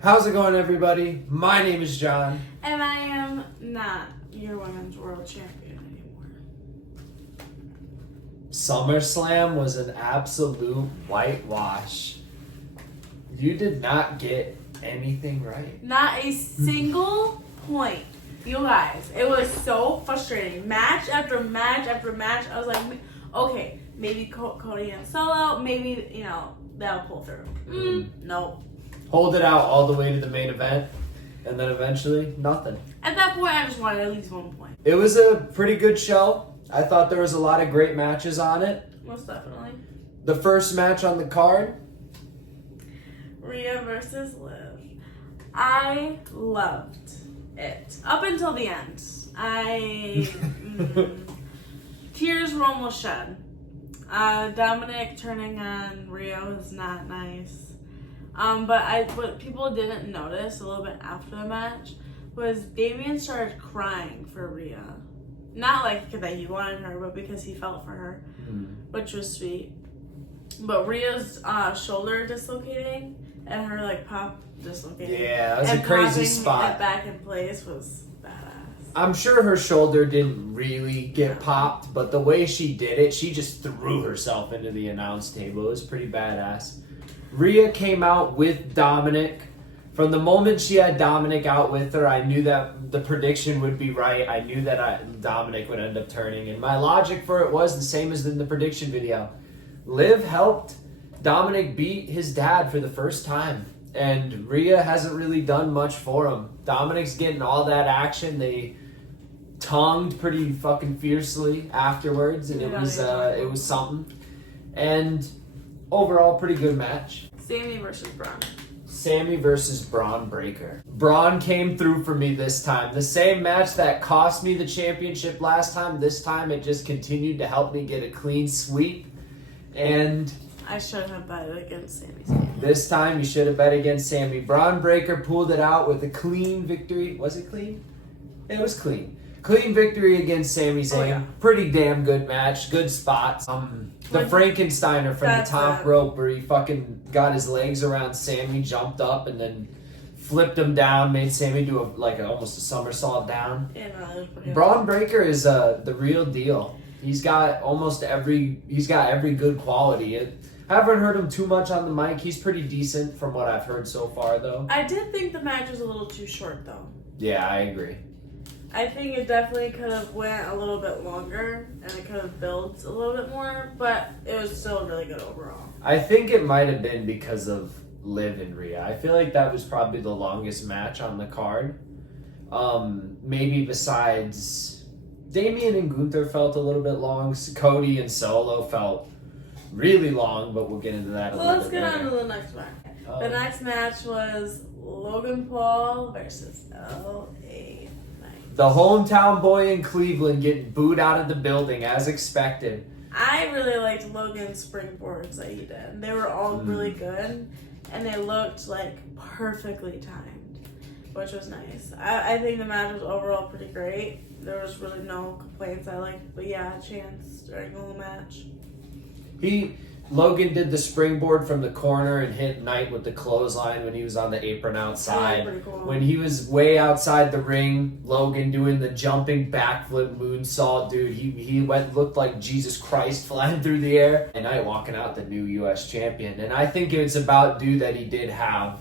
How's it going, everybody? My name is John. And I am not your women's world champion anymore. Summerslam was an absolute whitewash. You did not get anything right. Not a single point. You guys, it was so frustrating. Match after match after match. I was like, okay, maybe Cody and Solo, maybe, they'll pull through. Nope. Hold it out all the way to the main event, and then eventually, nothing. At that point, I just wanted at least 1 point. It was a pretty good show. I thought there was a lot of great matches on it. Most definitely. The first match on the card, Rhea versus Liv. I loved it. Up until the end. Tears were almost shed. Dominic turning on Rhea was not nice. But what people didn't notice a little bit after the match was Damian started crying for Rhea. Not like that he wanted her, but because he felt for her, which was sweet. But Rhea's shoulder dislocating and her pop dislocating. Yeah, it was a crazy spot. It back in place was badass. I'm sure her shoulder didn't really get popped, but the way she did it, she just threw herself into the announce table. It was pretty badass. Rhea came out with Dominic. From the moment she had Dominic out with her, I knew that the prediction would be right. I knew that Dominic would end up turning. And my logic for it was the same as in the prediction video. Liv helped Dominic beat his dad for the first time. And Rhea hasn't really done much for him. Dominic's getting all that action. They tongued pretty fucking fiercely afterwards. And it was something. And overall, pretty good match. Sami versus Bron. Sami versus Bron Breakker. Bron came through for me this time. The same match that cost me the championship last time, this time it just continued to help me get a clean sweep. And I should have bet against Sami. This time you should have bet against Sami. Bron Breakker pulled it out with a clean victory. Was it clean? It was clean. Clean victory against Sami Zayn. Oh, yeah. Pretty damn good match. Good spots. The Frankensteiner from the top rope where he fucking got his legs around Sami, jumped up, and then flipped him down, made Sami do almost a somersault down. Yeah, no, that was pretty Bron Breakker is the real deal. He's got every good quality. I haven't heard him too much on the mic. He's pretty decent from what I've heard so far, though. I did think the match was a little too short, though. Yeah, I agree. I think it definitely could have went a little bit longer, and it could have built a little bit more, but it was still really good overall. I think it might have been because of Liv and Rhea. I feel like that was probably the longest match on the card. Maybe besides Damian and Gunther felt a little bit long. Cody and Solo felt really long, but we'll get into that a little bit Let's get on to the next match. The next match was Logan Paul versus LA. The hometown boy in Cleveland getting booed out of the building as expected. I really liked Logan's springboards that he did. They were all really good, and they looked perfectly timed, which was nice. I think the match was overall pretty great. There was really no complaints. But yeah, chance during the whole match. Logan did the springboard from the corner and hit Knight with the clothesline when he was on the apron outside. Pretty cool. When he was way outside the ring, Logan doing the jumping backflip moonsault, dude. He looked like Jesus Christ flying through the air. And Knight walking out the new U.S. champion. And I think it's about due that he did have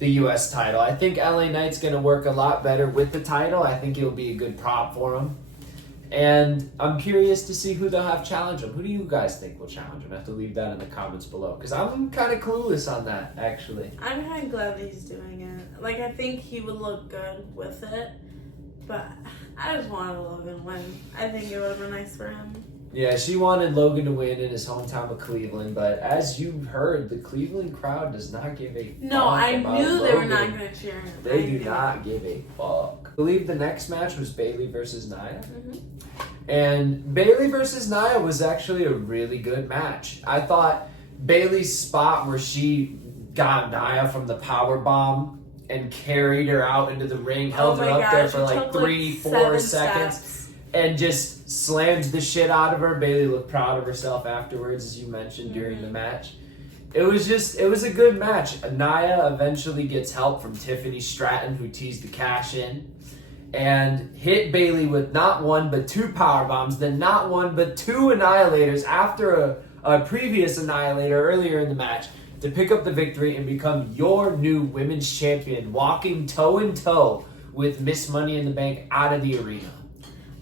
the U.S. title. I think LA Knight's going to work a lot better with the title. I think it'll be a good prop for him. And I'm curious to see who they'll have challenge him. Who do you guys think will challenge him? I have to leave that in the comments below. Because I'm kind of clueless on that, actually. I'm kind of glad that he's doing it. I think he would look good with it. But I just wanted Logan to win. I think it would have been nice for him. Yeah, she wanted Logan to win in his hometown of Cleveland. But as you heard, the Cleveland crowd does not give a fuck. No, I knew Logan. they were not going to cheer him. They do not give a fuck. I believe the next match was Bayley versus Nia. And Bayley versus Nia was actually a really good match. I thought Bayley's spot where she got Nia from the power bomb and carried her out into the ring, held her up there for 3-4 seconds, and just slammed the shit out of her. Bayley looked proud of herself afterwards, as you mentioned during the match. It was a good match. Nia eventually gets help from Tiffany Stratton, who teased the cash in, and hit Bayley with not one but two power bombs, then not one but two annihilators after a previous annihilator earlier in the match to pick up the victory and become your new women's champion, walking toe in toe with Miss Money in the Bank out of the arena.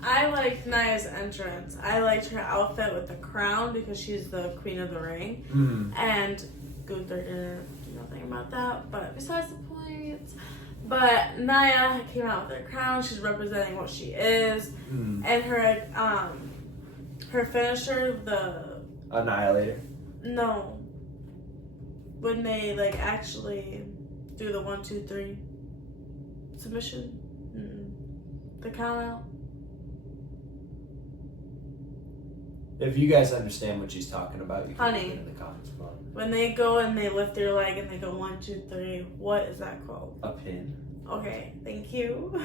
I liked Nia's entrance. I liked her outfit with the crown because she's the queen of the ring. Mm. And Gunther didn't know nothing about that, but besides the point. But Nia came out with her crown. She's representing what she is. Mm. And her finisher, the Annihilator. No. When they like actually do the 1, 2, 3 submission. The count out. If you guys understand what she's talking about, you can Honey. put it in the comments below. When they go and they lift their leg and they go 1, 2, 3, what is that called? A pin. Okay, thank you.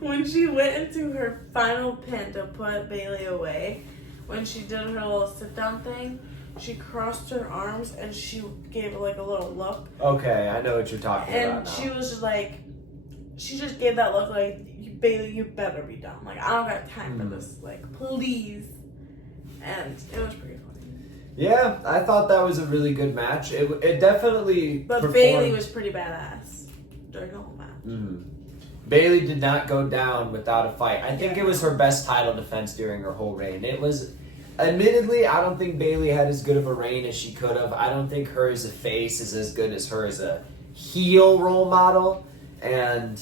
When she went into her final pin to put Bayley away, when she did her little sit down thing, she crossed her arms and she gave like a little look. Okay, I know what you're talking about And now. she was just like, she just gave that look like, Bayley, you better be done. Like, I don't got time for this. Like, please. And it was pretty funny. Yeah, I thought that was a really good match. It definitely. But Bayley was pretty badass during the whole match. Mm. Bayley did not go down without a fight. I think it was her best title defense during her whole reign. It was, admittedly, I don't think Bayley had as good of a reign as she could have. I don't think her as a face is as good as her as a heel role model. And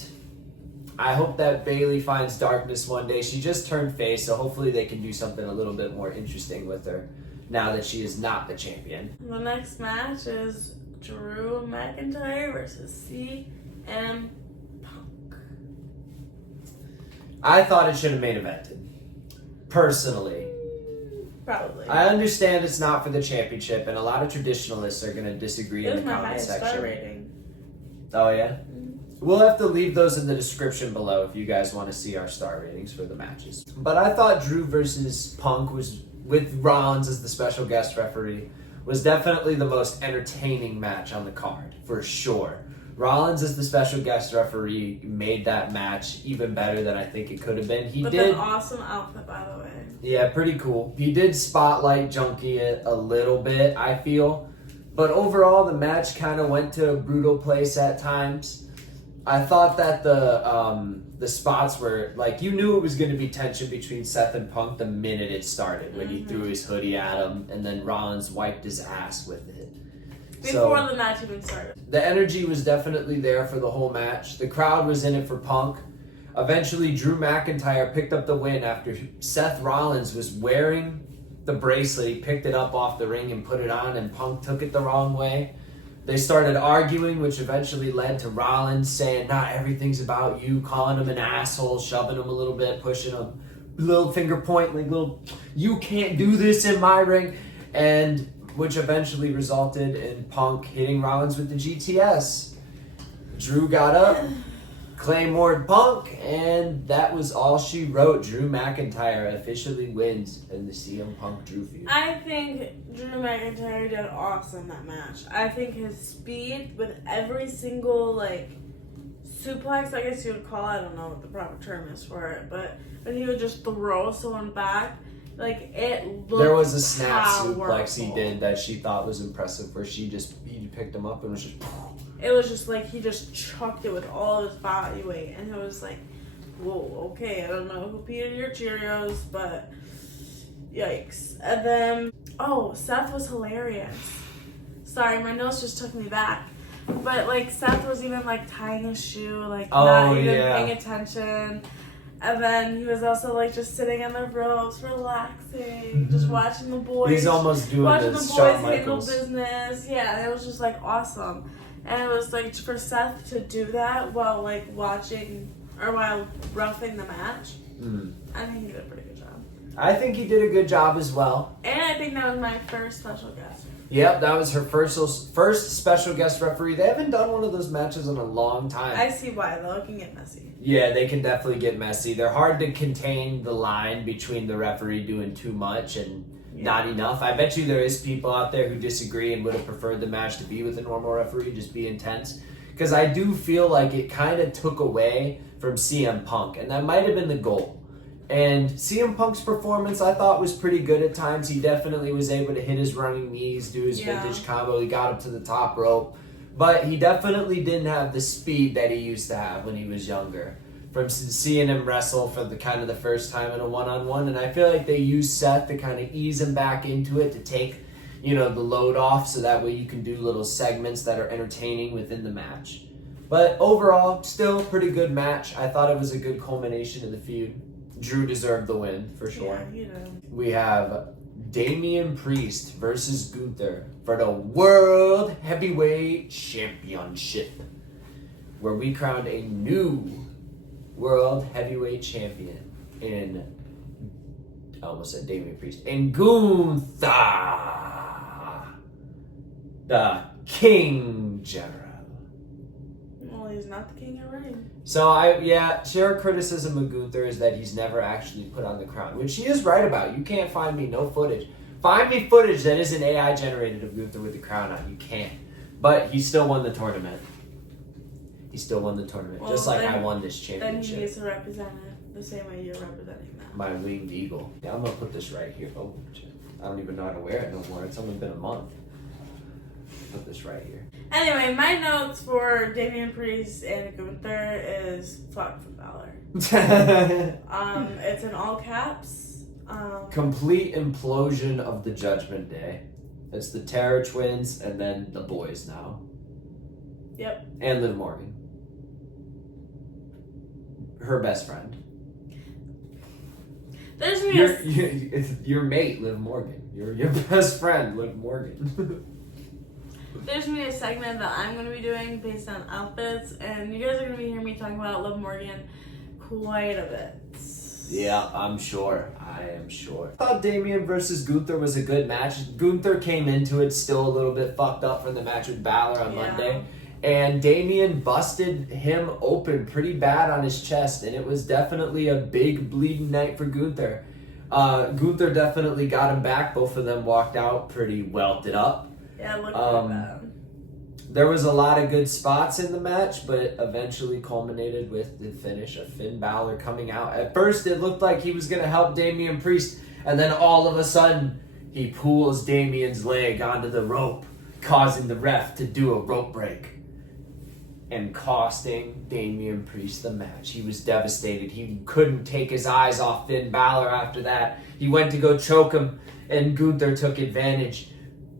I hope that Bayley finds darkness one day. She just turned face, so hopefully they can do something a little bit more interesting with her now that she is not the champion. The next match is Drew McIntyre versus CM Punk. I thought it should have main evented. Personally. Probably. I understand it's not for the championship, and a lot of traditionalists are going to disagree It in was the my comment highest section. star rating. Oh, yeah? We'll have to leave those in the description below if you guys want to see our star ratings for the matches. But I thought Drew versus Punk was, with Rollins as the special guest referee, was definitely the most entertaining match on the card, for sure. Rollins as the special guest referee made that match even better than I think it could have been. He With did an awesome outfit, by the way. Yeah, pretty cool. He did spotlight Junkie it a little bit, I feel. But overall, the match kind of went to a brutal place at times. I thought that the spots were, like, you knew it was going to be tension between Seth and Punk the minute it started, when he threw his hoodie at him, and then Rollins wiped his ass with it. Before the match even started. The energy was definitely there for the whole match. The crowd was in it for Punk. Eventually, Drew McIntyre picked up the win after Seth Rollins was wearing the bracelet. He picked it up off the ring and put it on, and Punk took it the wrong way. They started arguing, which eventually led to Rollins saying, "Not everything's about you," calling him an asshole, shoving him a little bit, pushing him, little finger point, like little, "You can't do this in my ring," and which eventually resulted in Punk hitting Rollins with the GTS. Drew got up, Claymored Punk, and that was all she wrote. Drew McIntyre officially wins in the CM Punk Drew feud. I think Drew McIntyre did awesome that match. I think his speed with every single, like, suplex, I guess you would call it, I don't know what the proper term is for it, but when he would just throw someone back, like, it looked There was a snap powerful. suplex he did that she thought was impressive, where he picked him up and was just. It was just like he just chucked it with all his body weight, and it was like, whoa, okay, I don't know who peed in your Cheerios, but yikes. And then, Seth was hilarious. Sorry, my nose just took me back. But, like, Seth was even, like, tying his shoe, like, not even paying attention. And then he was also, like, just sitting on the ropes, relaxing, just watching the boys. He's almost doing watching this the Shawn boys handle Michaels. business. Yeah, and it was just, like, awesome. And it was, like, for Seth to do that while, like, watching, or while roughing the match, I think he did a pretty good job. I think he did a good job as well. And I think that was my first special guest. Yep, that was her first special guest referee. They haven't done one of those matches in a long time. I see why, though. It can get messy. Yeah, they can definitely get messy. They're hard to contain the line between the referee doing too much and not enough. I bet you there is people out there who disagree and would have preferred the match to be with a normal referee, just be intense. Because I do feel like it kind of took away from CM Punk, and that might have been the goal. And CM Punk's performance, I thought, was pretty good at times. He definitely was able to hit his running knees, do his vintage combo. He got up to the top rope. But he definitely didn't have the speed that he used to have when he was younger. From seeing him wrestle for the first time in a one-on-one, and I feel like they used Seth to kind of ease him back into it, to take, the load off, so that way you can do little segments that are entertaining within the match. But overall, still pretty good match. I thought it was a good culmination of the feud. Drew deserved the win, for sure. Yeah, We have Damian Priest versus Gunther for the World Heavyweight Championship, where we crowned a new World Heavyweight Champion in, I almost said Damian Priest, in Gunther, the King General. Well, he's not the king of ring. So share criticism of Gunther is that he's never actually put on the crown, which he is right about. You can't find me no footage. Find me footage that isn't AI generated of Gunther with the crown on. You can't. But he still won the tournament. Well, just like I won this championship. Then he needs to represent it the same way you're representing that. My winged eagle. Yeah, I'm gonna put this right here. Oh, shit. I don't even know how to wear it no more. It's only been a month. Put this right here. Anyway, my notes for Damian Priest and Gunther is fuck for Balor. It's in all caps. Complete implosion of the Judgment Day. It's the Terror Twins and then the boys now. Yep. And Liv Morgan. Her best friend. There's it's your mate, Liv Morgan. Your best friend, Liv Morgan. There's going to be a segment that I'm going to be doing based on outfits, and you guys are going to be hearing me talking about Liv Morgan quite a bit. Yeah, I'm sure. I am sure. I thought Damian versus Gunther was a good match. Gunther came into it still a little bit fucked up from the match with Balor on Monday. And Damian busted him open pretty bad on his chest, and it was definitely a big bleeding night for Gunther. Gunther definitely got him back. Both of them walked out pretty welted up. Yeah, it looked pretty bad. There was a lot of good spots in the match, but eventually culminated with the finish of Finn Balor coming out. At first, it looked like he was going to help Damian Priest, and then all of a sudden, he pulls Damian's leg onto the rope, causing the ref to do a rope break and costing Damian Priest the match. He was devastated. He couldn't take his eyes off Finn Balor after that. He went to go choke him, and Gunther took advantage,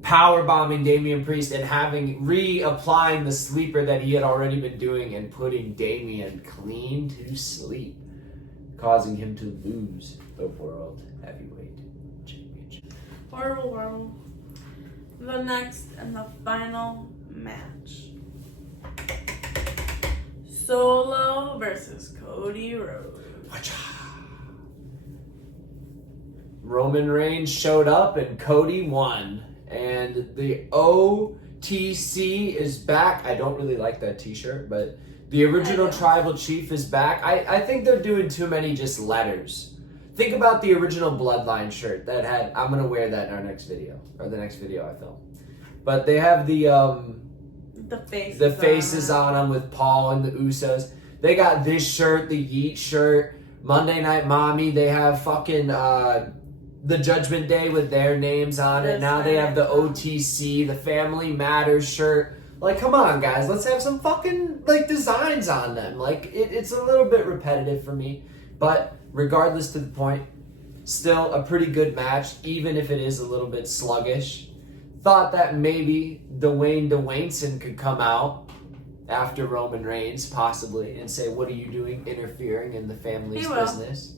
powerbombing Damian Priest and reapplying the sleeper that he had already been doing and putting Damian clean to sleep, causing him to lose the World Heavyweight Championship. Horrible. The next and the final match. Solo versus Cody Rhodes. Roman Reigns showed up and Cody won. And the OTC is back. I don't really like that t-shirt, but the original Tribal Chief is back. I think they're doing too many just letters. Think about the original Bloodline shirt that had, I'm going to wear that in our next video, or the next video I film. But they have the faces on them with Paul and the Usos. They got this shirt, the Yeet shirt, Monday Night Mommy. They have fucking the Judgment Day with their names on it. Now they have the OTC, the Family Matters shirt. Like, come on, guys. Let's have some fucking, designs on them. It's a little bit repetitive for me. But regardless to the point, still a pretty good match, even if it is a little bit sluggish. Thought that maybe Dwayne Dwayneson could come out after Roman Reigns, possibly, and say, what are you doing interfering in the family's business?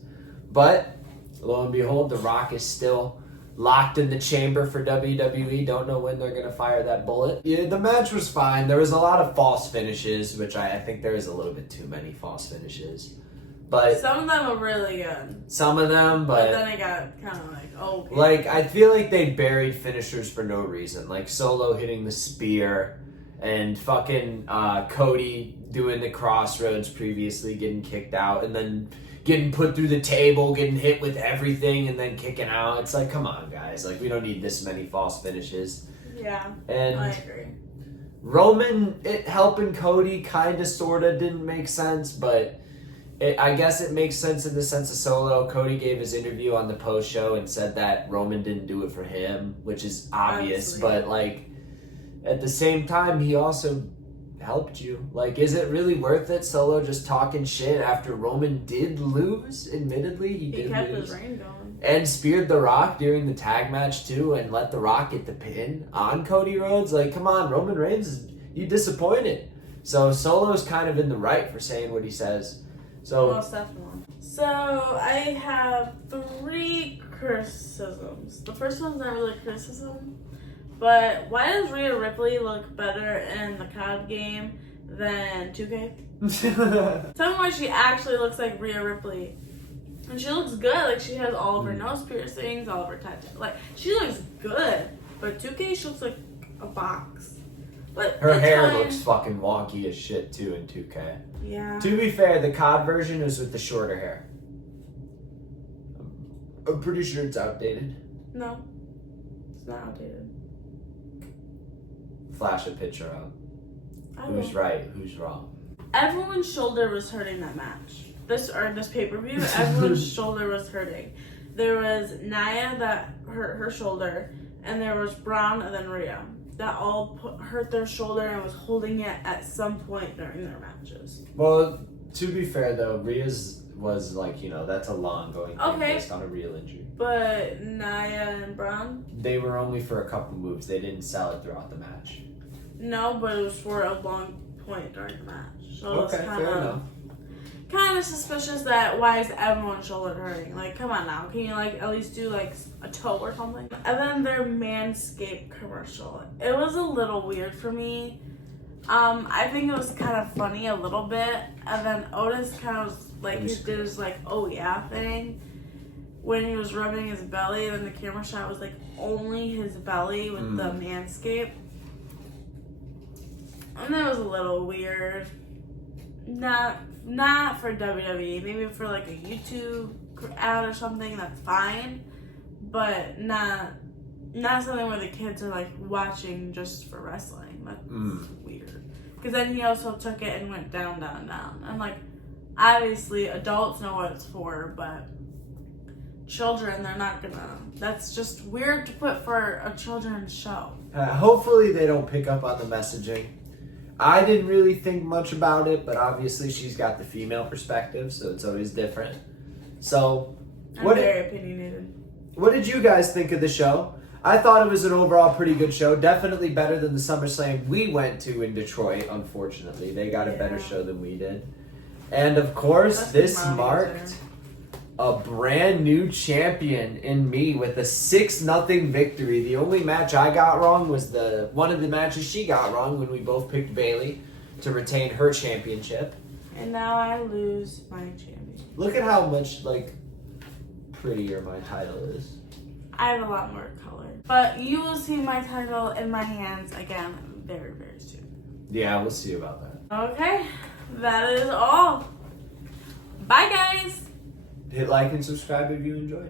But, lo and behold, The Rock is still locked in the chamber for WWE. Don't know when they're going to fire that bullet. Yeah, the match was fine. There was a lot of false finishes, which I think there is a little bit too many false finishes. But some of them are really good. Some of them, but then it got kind of okay. I feel like they buried finishers for no reason. Like Solo hitting the spear and fucking Cody doing the crossroads previously, getting kicked out. And then getting put through the table, getting hit with everything, and then kicking out. It's like, come on, guys. Like, we don't need this many false finishes. Yeah, and I agree. Roman helping Cody kind of, sort of didn't make sense, but I guess it makes sense in the sense of Solo. Cody gave his interview on the post show and said that Roman didn't do it for him, which is obvious. Obviously. But like at the same time, he also helped you. Like, is it really worth it, Solo, just talking shit after Roman did lose? Admittedly, he did kept lose. his reign going. And speared The Rock during the tag match too, and let The Rock get the pin on Cody Rhodes. Like, come on, Roman Reigns, you disappointed. So Solo's kind of in the right for saying what he says. So, Most definitely. So I have 3 criticisms. The first one's not really a criticism, but why does Rhea Ripley look better in the COD game than 2K? Tell me why she actually looks like Rhea Ripley. And she looks good. Like, she has all of her nose piercings, all of her tattoos. Like, she looks good. But 2K, she looks like a box. But her hair fine. looks fucking wonky as shit too in 2K. Yeah. To be fair, the COD version is with the shorter hair. I'm pretty sure it's outdated. No. It's not outdated. Flash a picture up. Who's Who's right? Who's wrong? Everyone's shoulder was hurting that match. This pay-per-view, everyone's shoulder was hurting. There was Nia that hurt her shoulder, and there was Bron and then Rhea that all hurt their shoulder and was holding it at some point during their matches. Well, to be fair though, Rhea's was like, that's a long going thing Okay. based on a real injury. But Nia and Bron? They were only for a couple moves. They didn't sell it throughout the match. No, but it was for a long point during the match. So it was Okay, fair enough. kind of suspicious that why is everyone's shoulder hurting? Like, come on now. Can you, like, at least do, like, a toe or something? And then their Manscaped commercial. It was a little weird for me. I think it was kind of funny a little bit. And then Otis kind of was, like, he did his, like, oh yeah thing. When he was rubbing his belly, and then the camera shot was, like, only his belly with the Manscaped. And that was a little weird. Not for WWE. Maybe for like a YouTube ad or something. That's fine, but not something where the kids are like watching just for wrestling. That's weird. Because then he also took it and went down, down, down. And like, obviously adults know what it's for, but children, they're not gonna. That's just weird to put for a children's show. Hopefully they don't pick up on the messaging. I didn't really think much about it, but obviously she's got the female perspective, so it's always different. So, I'm very opinionated. What did you guys think of the show? I thought it was an overall pretty good show. Definitely better than the Summerslam we went to in Detroit, unfortunately. They got a better show than we did. And of course, this marked a brand new champion in me with a 6-0 victory. The only match I got wrong was one of the matches she got wrong when we both picked Bayley to retain her championship. And now I lose my champion. Look at how much prettier my title is. I have a lot more color. But you will see my title in my hands again very, very soon. Yeah, we'll see about that. Okay, that is all. Bye, guys. Hit like and subscribe if you enjoyed.